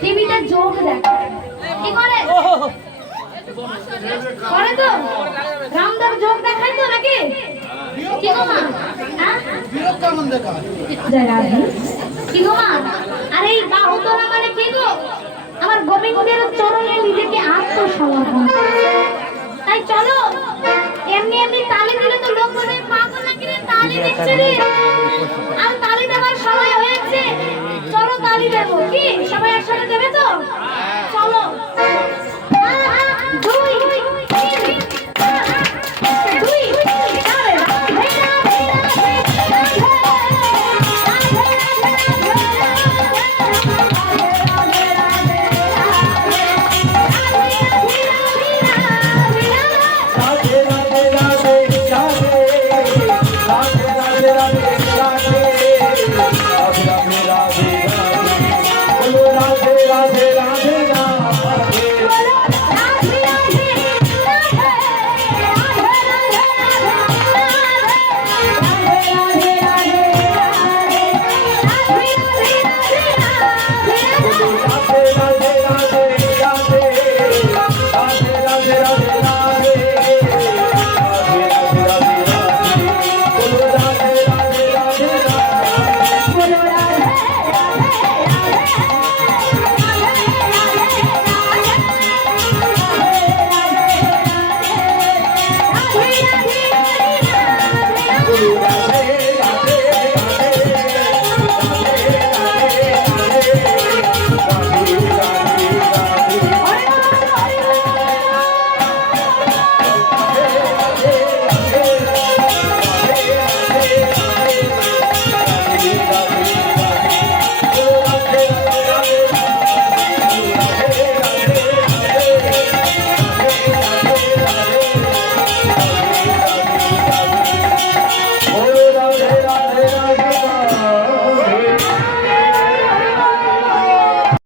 টিভিতে যোগ দেখে কি করে করে তো রামদেব যোগ দেখায় তো নাকি কি গো মা হ্যাঁ বিরক্ত কেমন দেখায় কি গো মা আরে এই বাহুতলা মানে কি গো আমার গোবিন্দের চরণে নিজেকে আত্মসমর্পণ তাই চলো এমনি এমনি তালি দিলে তো লোক মনে পাগল নাকি রে তালি দিচ্ছে রে আর তালি দেওয়ার সময় হয়েছে চলো তালি দেবো কি সবাই একসাথে